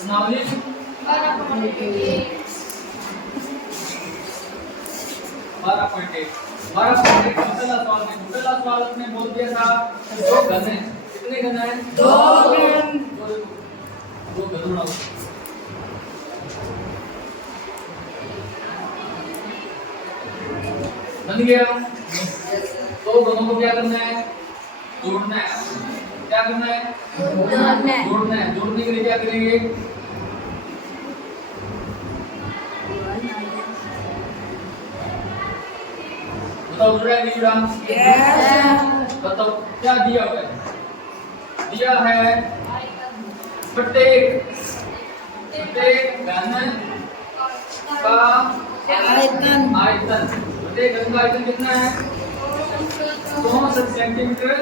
प्रश्नावली 12.1 टोटल सवाल में बोल दिया था दो घन है। कितने घन है? दो घन बनाओ। बन गया। तो दोनों को क्या करना है? जोड़ना है। क्या करना है? जोड़ना है। जोड़ने के लिए क्या करेंगे? बताओ जुड़ा है नहीं जुड़ा? बताओ क्या दिया हुआ है? दिया है प्रत्येक घन का आयतन। प्रत्येक घन का आयतन कितना है? 64 सेंटीमीटर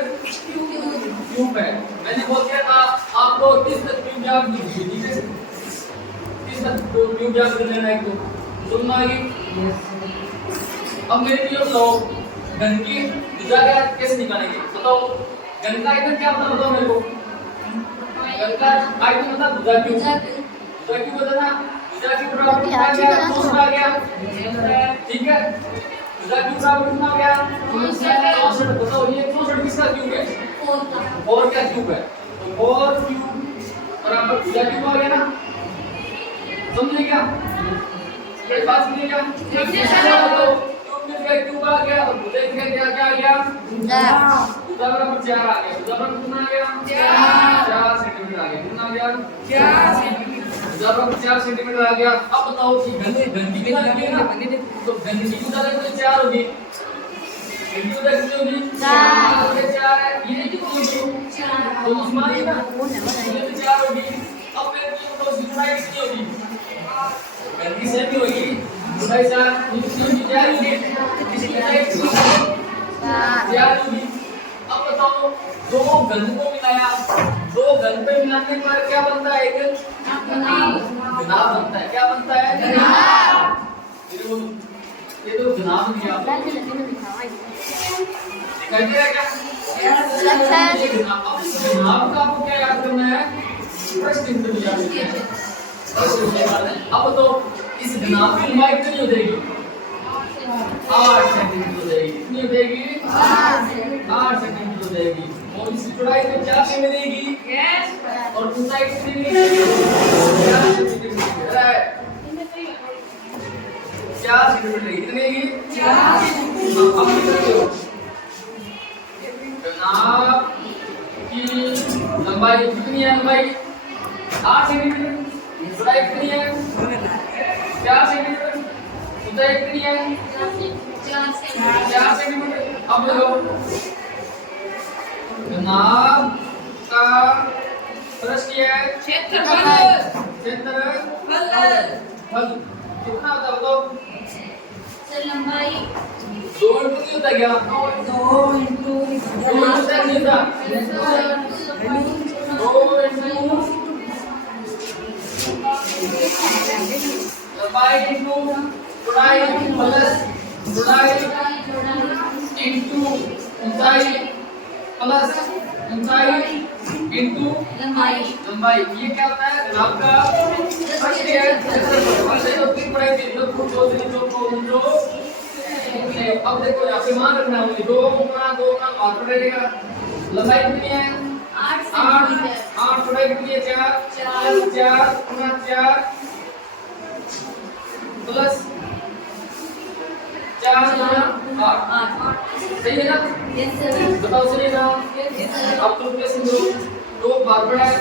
क्यूब है। मैंने बोल दिया था आपको 30 तक क्यूब याद नहीं होगी, ठीक है? 30 तक क्यूब याद कर लेना है। तो सुनना है। अब मेरे लिए बताओ घन की भुजा का कैसे निकालेंगे? बताओ घन का आयतन क्या होता है? बताओ मेरे को। घन का आयतन होता है भुजा क्यूब। भुजा क्यूब होता है ना? भुजा क्यूब बराबर कितना आ गया? 64 आ गया, ठीक है? भुजा क्यूब बराबर कितना आ गया? 64। बताओ ये 64 किसका क्यूब है? 4 का क्यूब है। तो 4 क्यूब बराबर भुजा क्यूब आ गया ना? समझे क्या? मेरे पास नहीं क्या? क्यूब आ गया और भुजा क्या क्या आ गया? भुजा बराबर 4 आ गया। भुजा बराबर कितना आ गया? 4 सेंटीमीटर आ गया। कितना आ गया? 4 सेंटीमीटर। भुजा बराबर 4 सेंटीमीटर आ गया। अब बताओ कि घन की कितना लगेगी ना? तो घन की भुजा लगेगी 4 होगी। घन की भुजा कितनी होगी? 4 है। ये कितनी होगी? 4 तो समान है ना? ये 4 होगी। अब फिर ये बताओ जुड़ाई कितनी होगी? घन की सेम ही होगी। जुड़ाई 4 होगी। क्या होगी? अब बताओ दो घन को मिलाया, दो घन पे मिलाने पर क्या बनता है? एक घनाभ बनता है। क्या बनता है? घनाभ। ये तो घनाभ दिया आपको। दिखाई दे रहा है क्या? ये घनाभ। अब इस घनाभ का आपको क्या याद करना है? प्रश्न याद करना है। अब तो इस घनाभ की लंबाई कितनी हो जाएगी? 8 सेंटीमीटर हो जाएगी। कितनी हो जाएगी? 8 सेंटीमीटर हो जाएगी। और इसकी चौड़ाई तो 4 सेंटीमीटर देगी। यस। और ऊंचाई कितनी देगी? 4 सेंटीमीटर है। 4 सेंटीमीटर कितनी देगी? 4 सेंटीमीटर। अब कितनी हो? घनाभ की लंबाई कितनी है? लंबाई 8 सेंटीमीटर। चौड़ाई कितनी है? 4 सेंटीमीटर। ऊंचाई कितनी है? 4 सेंटीमीटर। अब देखो घनाभ का प्रश्न है क्षेत्रफल कितना होता है? बताओ। लंबाई 2 इंटू नहीं होता क्या? 2 इंटू नहीं होता। 2 इंटू लंबाई इंटू चौड़ाई प्लस चौड़ाई इंटू ऊंचाई प्लस ऊंचाई इंटू लंबाई। ये क्या होता है? घनाभ का प्रश्न है। तो 3 पढ़ाई थी। जो अब देखो यहाँ पे मान रखना है। 2 गुना 2 का भाग पड़ेगा। लंबाई कितनी है? 8 चौड़ाई कितनी है? 4 गुना 4 प्लस 4 गुना 8 सही है ना? बताओ सही है ना? अब तुम कैसे करो? 2 भाग पड़ा है।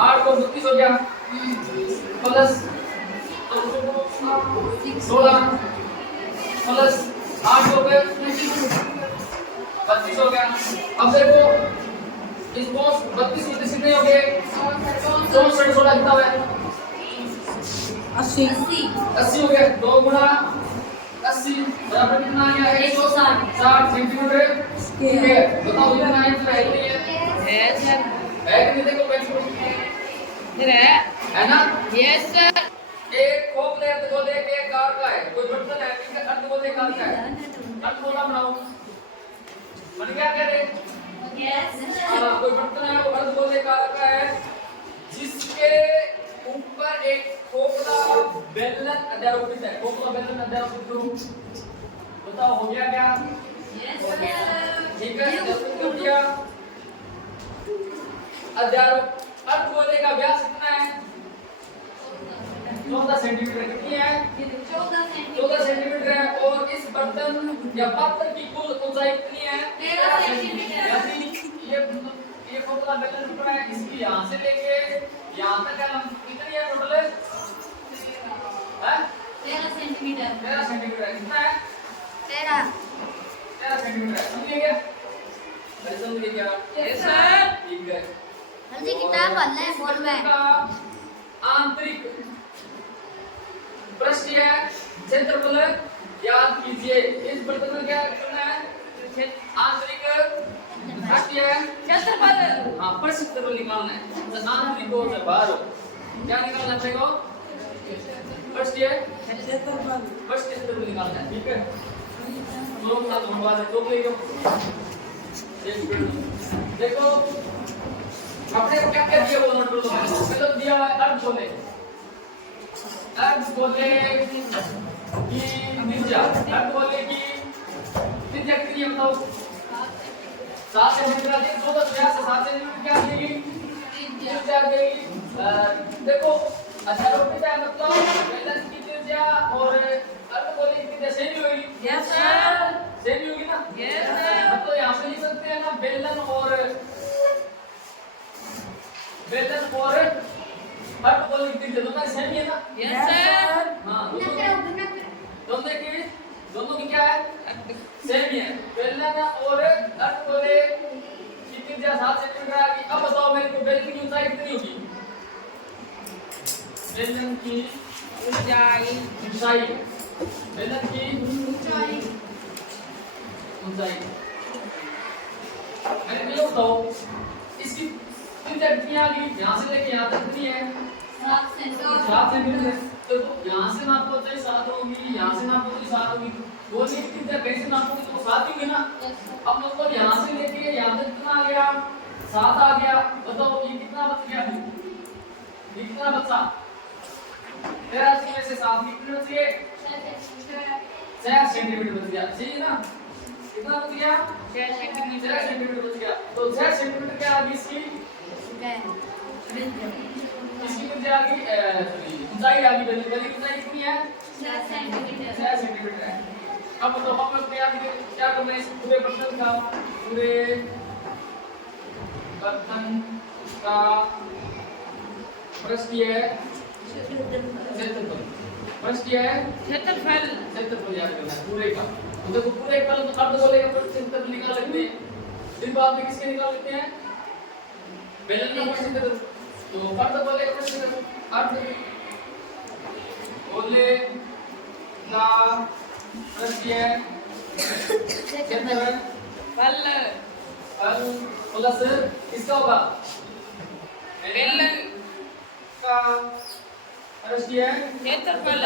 8 को 32 हो गया प्लस 16 प्लस 8 हो गए 32 हो गया। अब देखो इसको 32 कितने हो गए? 64 16 कितना हुआ? 80 हो गया। 2 गुना 80 बराबर कितना आ गया? 160 सेंटीमीटर स्क्वायर। बताओ कितना है? है सर। है कि देखो पेंसिल है ना? Yes sir. एक खोखले अर्धगोले के आकार का है। कोई बर्तन है जिसका अर्धगोले का आकार है। अर्धगोला बनाओ। बन गया क्या रे? Yes sir. कोई बर्तन है वो अर्धगोले का आकार का है जिसके अध्यारोपित है, कोकोला बेलन अध्यारोपित करूं, बताओ हो गया क्या? यस हो गया। सर। ठीक है, अध्यारोपित कर दिया। अध्यारोप अर्धगोले का व्यास कितना है? 14 सेंटीमीटर। कितनी है? 14 सेंटीमीटर है। और इस बर्तन या पात्र की कुल ऊंचाई कितनी है? 13 सेंटीमीटर। यानी ये कोकोला बेलन कितना है? इसकी यहां से लेके यहां तक का लंबाई कितनी है टोटल? है 13 सेंटीमीटर। 13 सेंटीमीटर। कितना है? 13 सेंटीमीटर। समझ गए क्या? अरे समझ गए क्या? Yes sir. ठीक है। जी किताब पढ़ ले बोल में आंतरिक पृष्ठ है क्षेत्रफल याद कीजिए। इस बर्तन में क्या करना है? आंतरिक पृष्ठ है क्षेत्रफल। हाँ, पृष्ठ क्षेत्रफल निकालना है। तो आंतरिक और से बाहर हो क्या निकालना पड़ेगा? पृष्ठ है क्षेत्रफल। पृष्ठ क्षेत्रफल निकालना है। ठीक है, दोनों के साथ बनवा दे। तो देखो अपने को क्या क्या दिया वो नोट करो। मतलब दिया है अर्धगोले की त्रिज्या। अर्धगोले की त्रिज्या कितनी है बताओ? 7 सेंटीमीटर आ जाएगी। 14 व्यास से 7 सेंटीमीटर क्या आ जाएगी? त्रिज्या आ जाएगी। देखो अध्यारोपित है मतलब बेलन की त्रिज्या और अर्धगोले की त्रिज्या सेम होगी। Yes sir. सेम होगी ना? Yes sir. तो यहाँ से लिख सकते हैं ना बेलन और अर्धगोले की त्रिज्या दोनों सेम ही है ना? Yes sir. हाँ, दोनों की क्या है? सेम ही है। बेलन और अर्धगोले की त्रिज्या 7 सेंटीमीटर आ गई। अब बताओ मेरे को बेलन की ऊंचाई कितनी होगी? बेलन की ऊंचाई बेलन की ऊंचाई मैंने ये बताओ इसकी त्रिज्या कितनी आ गई? यहाँ से लेके यहाँ तक कितनी है? 7 सेंटीमीटर। 7 सेंटीमीटर। तो यहाँ से नापो तो 7 होगी, यहाँ से नापो तो 7 होगी। वो नहीं त्रिज्या कहीं से नापोगे तो 7 ही होगी ना? अब मतलब यहाँ से लेके यहाँ तक कितना आ गया? 7 आ गया। बताओ ये कितना बच गया? ये कितना बचा? 13 में से 7 कितने बच गए? 6 सेंटीमीटर बच गया। सही है ना? कितना बच गया? 6 सेंटीमीटर बच गया। तो 6 सेंटीमीटर क्या आ गई इसकी? इसकी त्रिज्या आ गई, ऊंचाई आ गई। बेलन की ऊंचाई कितनी है? 6 सेंटीमीटर। 6 सेंटीमीटर है। अब बताओ हम लोग क्या करना है? इस पूरे बर्तन का पृष्ठ है क्षेत्रफल। पृष्ठ है क्षेत्रफल याद करना है पूरे का। तो देखो पूरे का तो अर्धगोले का पृष्ठ क्षेत्रफल निकाल सकते हैं। फिर बाद में किसके निकाल लेते हैं? बेलन का पृष्ठ क्षेत्रफल। तो अर्धगोले का पृष्ठ क्षेत्रफल अर्धगोले का पृष्ठ है क्षेत्रफल प्लस किसका होगा? बेलन का पृष्ठ है क्षेत्रफल।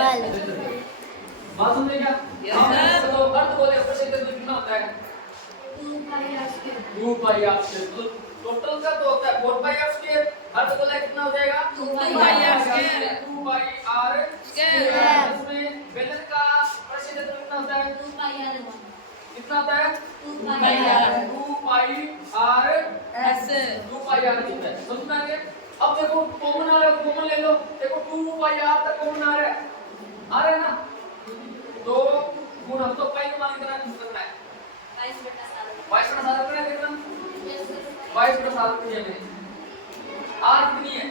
बात समझे क्या? Yes, sir. तो अर्धगोले का पृष्ठ क्षेत्रफल कितना होता है? 2 पाई आर स्क्वायर। तो टोटल का तो होता है 4 पाई आर स्क्वायर। अर्धगोला कितना हो जाएगा? 2 pi r square. 2 pi r square. इसमें बेलन का पृष्ठ क्षेत्रफल कितना होता है? 2 पाई आर कितना होता है? 2 pi r 2 pi r s 2 pi r होता है। समझ में आ गया? अब देखो कॉमन आ रहा है, कॉमन ले लो। देखो 2 पाई आर तक कॉमन आ रहा है, ना? तो गुण हम तो पाई को मान करना है 22/7 करना है। देखना 22/7 किया मैंने। आर कितनी है?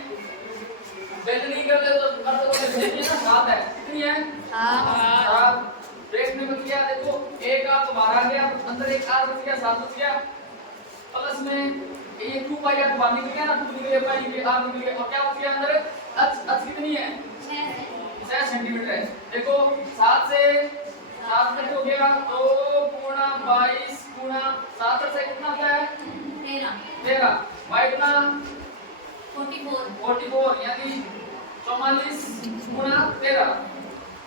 बेलन की कर ले तो अर्धगोले सेम है ना? 7 है। कितनी है? 7। ब्रेक में बच गया। देखो एक आर तो बाहर आ गया, अंदर एक आर बच गया, 7 बच गया। प्लस में ये 2 पाई आर बाहर निकल गया ना, 2 निकल गया, पाई निकल गया, आर निकल गया। और क्या बच गया अंदर? h कितनी है? 6 सेंटीमीटर है। देखो 7 से 7 तक हो गया। 2 गुणा 22 गुणा 7 से कितना आता है? 13। y कितना? 44 यानी 44 गुणा 13।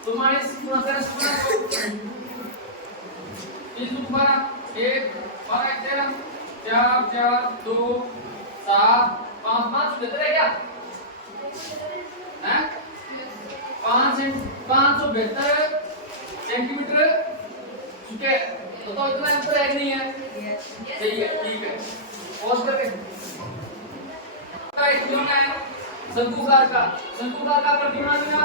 44 गुणा 13 गुणा 20 12 1 12 13 4 4 2 7 5 5 कितने क्या? हैं? 572 सेंटीमीटर ठीक है। तो इतना अंतर है कि नहीं है? सही है, ठीक है। पॉज करके एक खिलौना है शंकुकार का प्रतिमा देना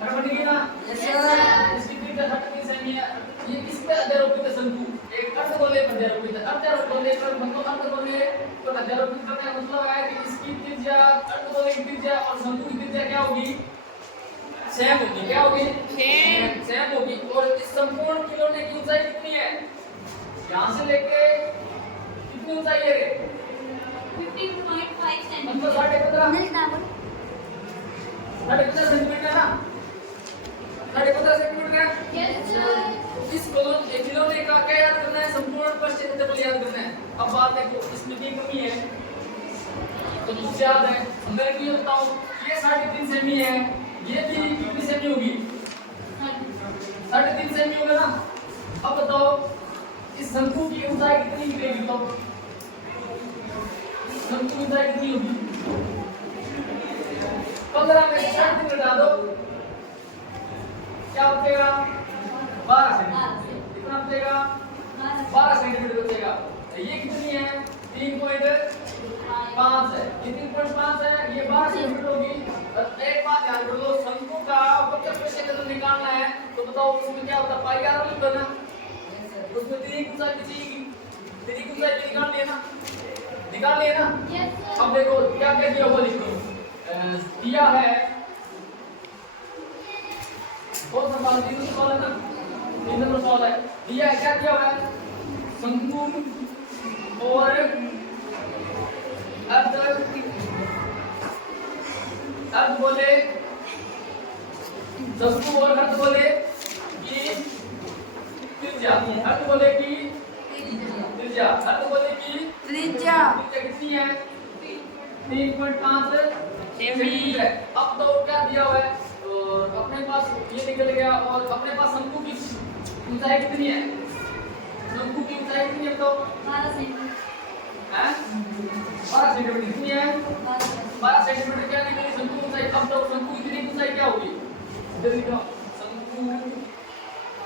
बनेगी ना? इसकी त्रिज्या 33 सेमी है। ये किस पे अध्यारोपित है? शंकु एक अर्धगोले पर अध्यारोपित है। अर्धगोले पर मतलब अर्धगोले पर अध्यारोपित करने का मतलब है कि इसकी त्रिज्या अर्धगोले की त्रिज्या और शंकु की त्रिज्या क्या होगी? सेम होगी। क्या होगी? सेम होगी। और इस संपूर्ण खिलौने की ऊंचाई कितनी है? यहां से लेके कितनी ऊंचाई है? 15.5 सेंटीमीटर मतलब 15.5 सेंटीमीटर है ना? 15.5 सेंटीमीटर है। यस इस खिलौने का क्या याद करना है? संपूर्ण पृष्ठ क्षेत्रफल याद करना है। अब बात देखो, इसमें की कमी है तो कुछ याद है। मैं ये बताऊं, ये 3.5 सेमी है, ये भी कितनी सेमी होगी? 3.5 सेमी होगा ना? अब बताओ इस शंकु की ऊंचाई कितनी निकलेगी? तो शंकु की ऊंचाई कितनी होगी? 15 में से 60 घटा दो, क्या बचेगा? 12 सेंटीमीटर। कितना बचेगा? 12 सेंटीमीटर बचेगा। ये कितनी है? 3.5 है। ये 3.5 है, ये 12 सेंटीमीटर होगी। और एक बात ध्यान रखो, शंकु का वक्र क्षेत्रफल निकालना है तो बताओ उसमें क्या होता है? पाई आर लिख देना। उसमें 3 की ऊंचाई बचेगी, 3 की ऊंचाई निकाल लेना। अब देखो क्या क्या दिया हुआ लिखो। दिया है बहुत सवाल, 3 सवाल है ना? 3 नंबर सवाल है। दिया है क्या दिया हुआ है? शंकु और अर्धगोले, शंकु और अर्धगोले की त्रिज्या, अर्धगोले की त्रिज्या, अर्धगोले की त्रिज्या कितनी है? 3.5 सेंटीमीटर है। अब तो क्या दिया हुआ है? तो अपने पास ये निकल गया और अपने पास शंकु की ऊंचाई कितनी है? शंकु की ऊंचाई कितनी है? तो 12 सेंटीमीटर हैं? 12 सेंटीमीटर कितनी है? 12 सेंटीमीटर क्या निकली शंकु की ऊंचाई? अब तो शंकु की कितनी ऊंचाई क्या होगी? इधर लिखो, शंकु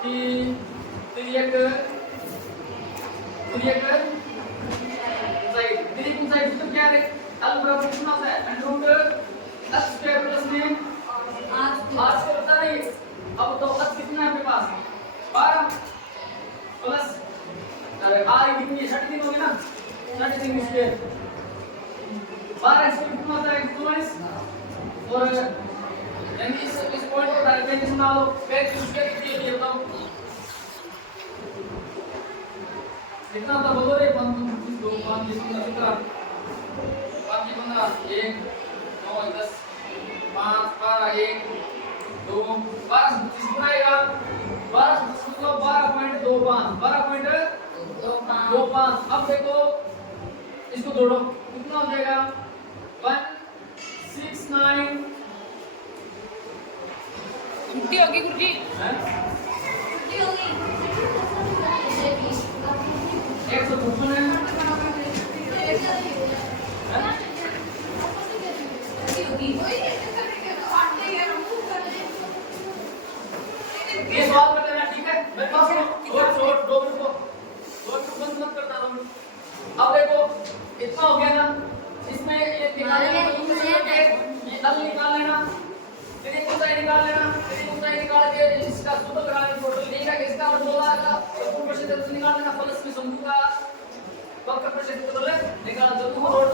की त्रिज्या ऊंचाई तो क्या है? l बराबर कितना होता है? h स्क्वायर प्लस में r स्क्वायर होता नहीं। अब तो h कितना है आपके पास? 12 प्लस अरे r कितनी है? 3.5 हो गया ना? 3.5 स्क्वायर 12 स्क्वायर कितना होता है? 44। और यानी इस पॉइंट को डायरेक्टली बना लो। फिर स्क्वायर कितनी होती है बताओ? कितना होता बोलो रे? 5 2 5 15 1 9 10 5 12 1 2 12 कितना आएगा? 12.25 अब देखो इसको जोड़ो, कितना हो जाएगा? 169 छुट्टी होगी गुरुजी। हैं? छुट्टी होगी 155 है। ये सवाल कर लेना, ठीक है? मेरे पास दो बंद मत करना तुम। अब देखो इतना हो गया ना? इसमें ये निकाल लेना, ये नल निकाल लेना, फिर एक ऊंचाई निकाल लेना, फिर एक ऊंचाई निकाल के इसका सूत्र करा लेना टोटल। ठीक है? इसका और 2 का संपूर्ण क्षेत्रफल निकाल लेना प्लस में शंकु का वक्र क्षेत्रफल निकाल दो। तुम और